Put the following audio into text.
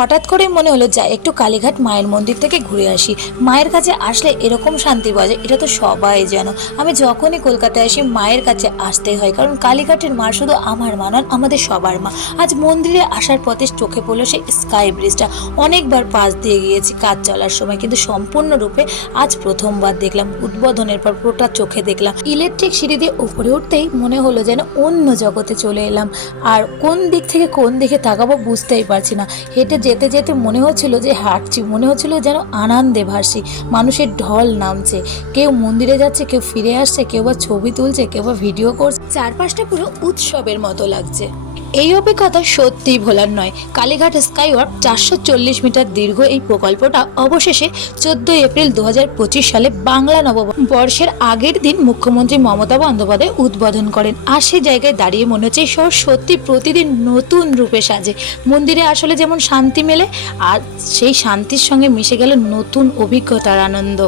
হঠাৎ করে মনে হলো যা একটু কালীঘাট মায়ের মন্দির থেকে ঘুরে আসি। মায়ের কাছে আসলে এরকম শান্তি পাওয়া যায় এটা তো সবাই জানো। আমি যখনই কলকাতায় আসি মায়ের কাছে আসতেই হয়, কারণ কালীঘাটের মা শুধু আমার মা নন, আমাদের সবার মা। আজ মন্দিরে আসার পথে চোখে পড়লো সেই স্কাই ব্রিজটা। অনেকবার পাশ দিয়ে গিয়েছি কাজ চলার সময়, কিন্তু সম্পূর্ণরূপে আজ প্রথমবার দেখলাম। উদ্বোধনের পর পুরোটা চোখে দেখলাম। ইলেকট্রিক সিঁড়ি দিয়ে উপরে উঠতেই মনে হলো যেন অন্য জগতে চলে এলাম। আর কোন দিক থেকে কোন দিকে তাকাবো বুঝতেই পারছি না। হেঁটে যেতে যেতে মনে হচ্ছিল যে হাঁটছি, মনে হচ্ছিল যেন আনন্দে ভাসি। মানুষের ঢল নামছে, কেউ মন্দিরে যাচ্ছে, কেউ ফিরে আসছে, কেউ বা ছবি তুলছে, কেউ বা ভিডিও করছে। চারপাশটা পুরো উৎসবের মতো লাগছে। এই অভিজ্ঞতা সত্যিই ভোলার নয়। কালীঘাট স্কাইওয়াক 440 মিটার দীর্ঘ এই প্রকল্পটা অবশেষে 14 এপ্রিল 2025 সালে বাংলা নববর্ষের আগের দিন মুখ্যমন্ত্রী মমতা বন্দ্যোপাধ্যায় উদ্বোধন করেন। আর সেই জায়গায় দাঁড়িয়ে মনে হচ্ছে এই শহর সত্যি প্রতিদিন নতুন রূপে সাজে। মন্দিরে আসলে যেমন শান্তি মেলে, আর সেই শান্তির সঙ্গে মিশে গেল নতুন অভিজ্ঞতার আনন্দ।